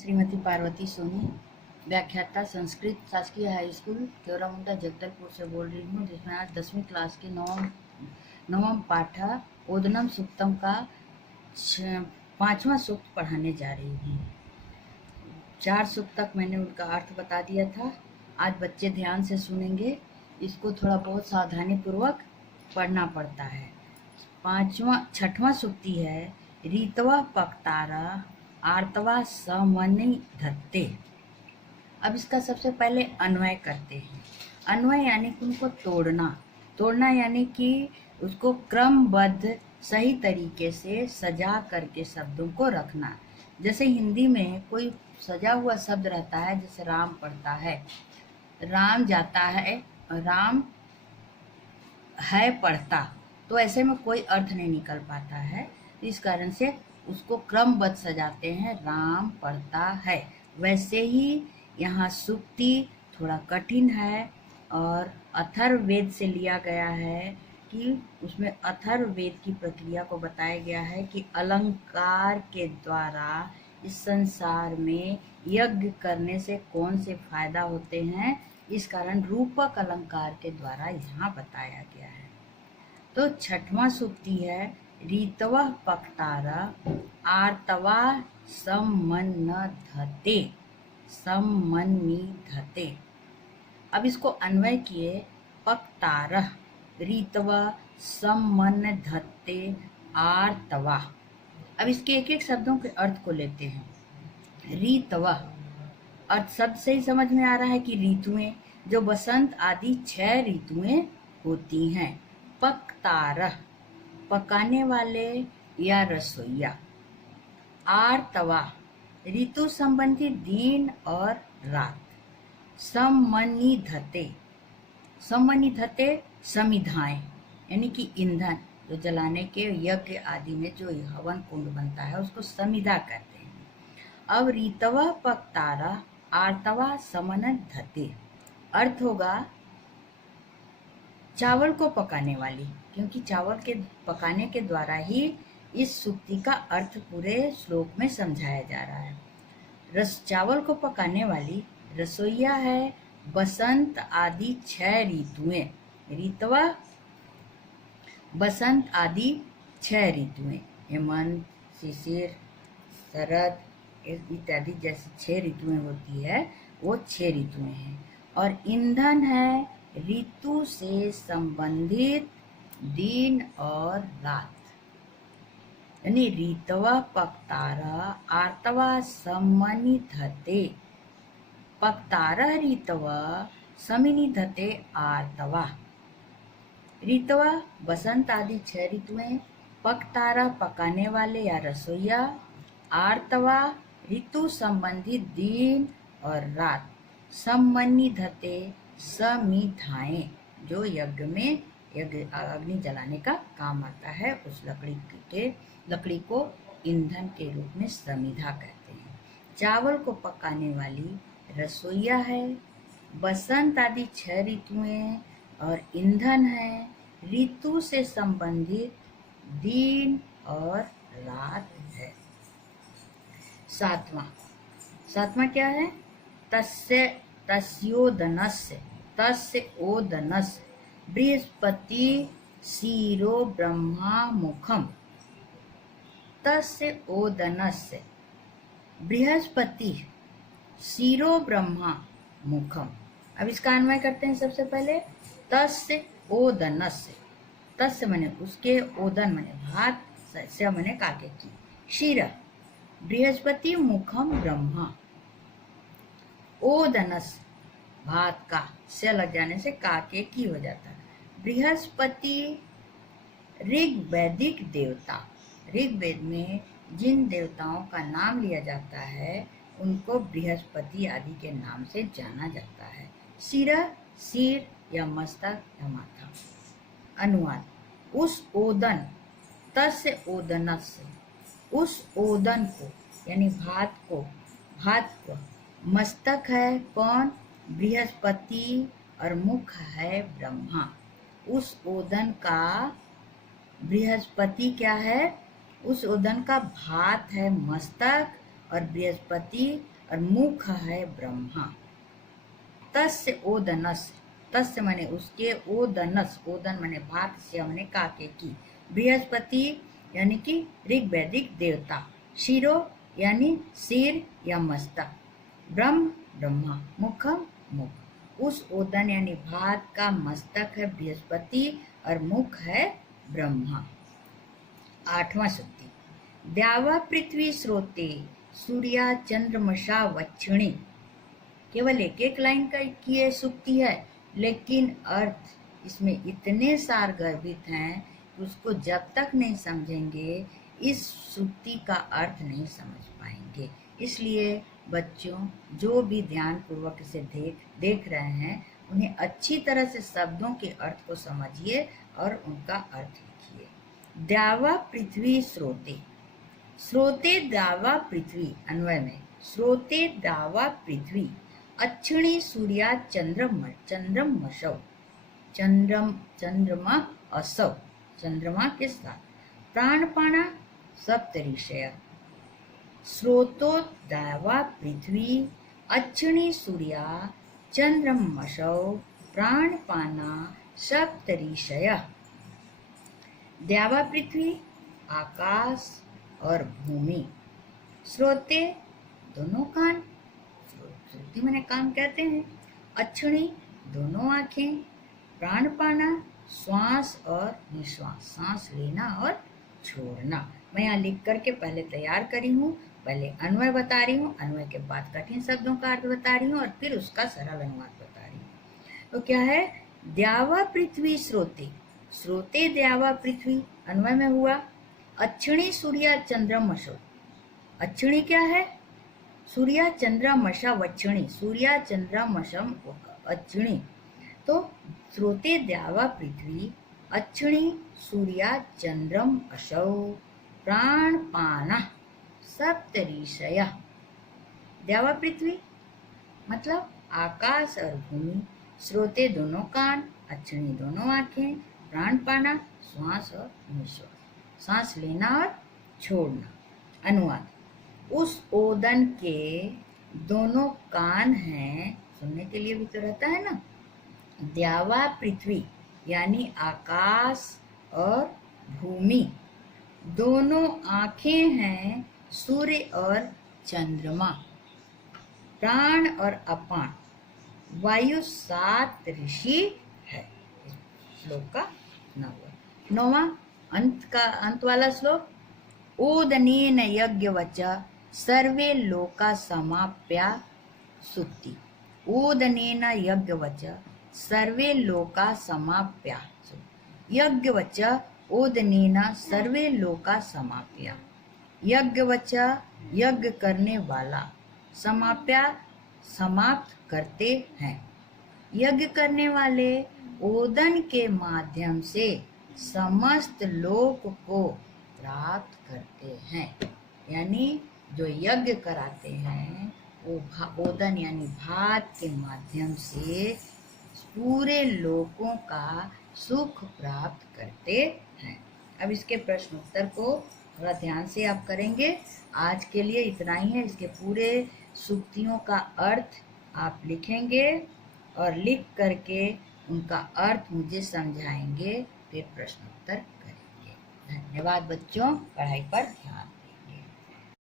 श्रीमती पार्वती सोनी, व्याख्याता संस्कृत शासकीय high school केवरामुंडा Jagdalpur से बोल रही हूँ, जिसमें आज 10वीं क्लास के नवम पाठा ओदनम सूक्तम का 5वां सूक्त पढ़ाने जा रही हूँ। 4 सूक्त तक मैंने उनका अर्थ बता दिया था। आज बच्चे ध्यान से सुनेंगे, इसको थोड़ा बहुत सावधानी पूर्वक पढ़ना पड़ता है। 6वां सूक्ति है रीतवा पक्तारा आर्तवा समनि धत्ते। अब इसका सबसे पहले अन्वय करते हैं। अन्वय यानी कि उनको तोड़ना यानी कि उसको क्रमबद्ध सही तरीके से सजा करके शब्दों को रखना। जैसे हिंदी में कोई सजा हुआ शब्द रहता है, जैसे राम पढ़ता है, राम जाता है, राम है पढ़ता, तो ऐसे में कोई अर्थ नहीं निकल पाता है। इस कारण से उसको क्रमबद्ध सजाते हैं, राम पढ़ता है। वैसे ही यहाँ सूक्ति थोड़ा कठिन है और अथर्ववेद से लिया गया है कि उसमें अथर्ववेद की प्रक्रिया को बताया गया है कि अलंकार के द्वारा इस संसार में यज्ञ करने से कौन से फायदा होते हैं। इस कारण रूपक अलंकार के द्वारा यहाँ बताया गया है। तो 6वां सूक्ति है रीतवा पक्तारा आर्तवा सम्मन्निधते। अब इसको अन्वय किए पक्तारः रीतवा सम्मन्निधते आर्तवा। अब इसके एक एक शब्दों के अर्थ को लेते हैं। रीतवा अर्थ शब्द से ही समझ में आ रहा है कि ऋतुएं, जो बसंत आदि 6 ऋतुएं होती हैं। पक्तारः पकाने वाले या रसोइया। आर्तवा ऋतु संबंधी दिन और रात। सम्मन्निधते समिधाएं यानी कि ईंधन, जो जलाने के यज्ञ आदि में जो हवन कुंड बनता है उसको समिधा कहते हैं। अब रीतवा पक्तारा आर्तवा समन्निधते अर्थ होगा चावल को पकाने वाली, क्योंकि चावल के पकाने के द्वारा ही इस सूक्ति का अर्थ पूरे श्लोक में समझाया जा रहा है। चावल को पकाने वाली रसोइया है बसंत आदि 6 ऋतुएं। ऋतवा बसंत आदि 6 ऋतुएं, हेमंत, शिशिर, शरद इत्यादि जैसी 6 ऋतुएं होती है, वो 6 ऋतुएं हैं। और ईंधन है ऋतु से संबंधित दिन और रात, यानी ऋतवा पक्तारा आर्तवा सम्मन्निधते। पक्तारा ऋतवा सम्मन्निधते आर्तवा। ऋतवा बसंत आदि 6 ऋतुएं, पक्तारा पकाने वाले या रसोइया, आर्तवा ऋतु संबंधित दिन और रात, सम्मन्निधते समिधाएं, जो यज्ञ में अग्नि जलाने का काम आता है। उस लकड़ी को ईंधन के रूप में समिधा कहते हैं। चावल को पकाने वाली रसोइया है बसंत आदि 6 ऋतुएं, और ईंधन है ऋतु से संबंधित दिन और रात है। सातवां क्या है तस्योदनस्य बृहस्पति शिरो ब्रह्मा मुखम। तस्य ओदनस्य बृहस्पति शिरो ब्रह्मा मुखम। अब इसका अन्वय करते हैं। सबसे पहले तस्य ओदनस्य, तस्य मने उसके, ओदन मने भात, से मने काके की, शिर बृहस्पति मुखम ब्रह्मा। ओदनस भात का, से लग जाने से काके की हो जाता है। बृहस्पति ऋग्वैदिक देवता, ऋग्वेद में जिन देवताओं का नाम लिया जाता है उनको बृहस्पति आदि के नाम से जाना जाता है। सिर या मस्तक या माथा। अनुवाद उस ओदन, तस्य ओदनस्य, उस ओदन को यानी भात को मस्तक है कौन? बृहस्पति, और मुख है ब्रह्मा। उस ओदन का बृहस्पति क्या है? उस ओदन का भात है मस्तक और बृहस्पति और मुख है ब्रह्मा। तस्य ओदनस, तस्य माने उसके, ओदनस, ओदन माने भात, से माने काके की, बृहस्पति यानी कि ऋग्वैदिक देवता, शिरो यानी सिर या मस्तक, ब्रह्म ब्रह्मा, मुखम मुख। उस ओदन यानी भात का मस्तक है बृहस्पति और मुख है ब्रह्मा। 8वां सूक्ति, द्यावा पृथ्वी स्रोते सूर्या चंद्रमसा वक्षिणी। केवल एक एक लाइन की ये सूक्ति है, लेकिन अर्थ इसमें इतने सार गर्भित हैं कि उसको जब तक नहीं समझेंगे इस सूक्ति का अर्थ नहीं समझ पाएंगे। इसलिए बच्चों जो भी ध्यान पूर्वक इसे देख रहे हैं, उन्हें अच्छी तरह से शब्दों के अर्थ को समझिए और उनका अर्थ लिखिए। द्यावा पृथ्वी स्रोते, स्रोते द्यावा पृथ्वी, अन्वय में स्रोते द्यावा पृथ्वी, अक्षिणी सूर्या चंद्रमसौ, चंद्रमा असौ, चंद्रमा के साथ, प्राणपाना सप्तऋषय, स्रोतो दैवा पृथ्वी, अक्षिणी सूर्या चंद्रमसौ, प्राणपाना सप्तऋषय। द्यावा पृथ्वी आकाश और भूमि, स्रोते दोनों कान, श्रुति मैंने कान कहते हैं, अक्षिणी दोनों आंखें, प्राणपाना श्वास और निश्वास, सांस लेना और छोड़ना। मैं यहाँ लिख करके पहले तैयार करी हूँ, पहले अन्वय बता रही हूँ, अन्वय के बाद कठिन शब्दों का अर्थ बता रही हूँ और फिर उसका सरल अनुवाद बता रही हूँ। तो क्या है, द्यावा पृथ्वी स्रोते, स्रोते द्यावा पृथ्वी अन्वय में हुआ, अक्षिणी सूर्या चंद्रमसौ, अक्षिणी क्या है, सूर्या चंद्रमसा वक्षिणी, सूर्या चंद्रमसम अक्षिणी। तो स्रोते द्यावा पृथ्वी, अक्षिणी सूर्या चंद्रम असौ, प्राणपाना सप्तऋषय। द्यावा पृथ्वी मतलब आकाश और भूमि, स्रोते दोनों कान, अक्षिणी दोनों आंखें, प्राणपाना श्वास और निश्वास, सांस लेना और छोड़ना। अनुवाद, उस ओदन के दोनों कान हैं, सुनने के लिए भी तो रहता है ना। द्यावा पृथ्वी यानी आकाश और भूमि, दोनों आंखें हैं सूर्य और चंद्रमा, प्राण और अपान, वायु 7 ऋषि है। श्लोक का 9वां अंत वाला श्लोक, ओदनेन यज्ञवच सर्वे लोका समाप्या सुक्ति, ओदनेन यज्ञवच सर्वे लोका समाप्या, यज्ञवच ओदनेन सर्वे लोका समाप्या, यज्ञवच यज्ञ करने वाला, समाप्या समाप्त करते हैं, यज्ञ करने वाले ओदन के माध्यम से समस्त लोक को प्राप्त करते हैं। यानी जो यज्ञ कराते हैं वो ओदन यानी भात के माध्यम से पूरे लोकों का सुख प्राप्त करते हैं। अब इसके प्रश्न उत्तर को थोड़ा ध्यान से आप करेंगे। आज के लिए इतना ही है। इसके पूरे सूक्तियों का अर्थ आप लिखेंगे और लिख करके उनका अर्थ मुझे समझाएंगे, फिर प्रश्न उत्तर करेंगे। धन्यवाद बच्चों, पढ़ाई पर ध्यान।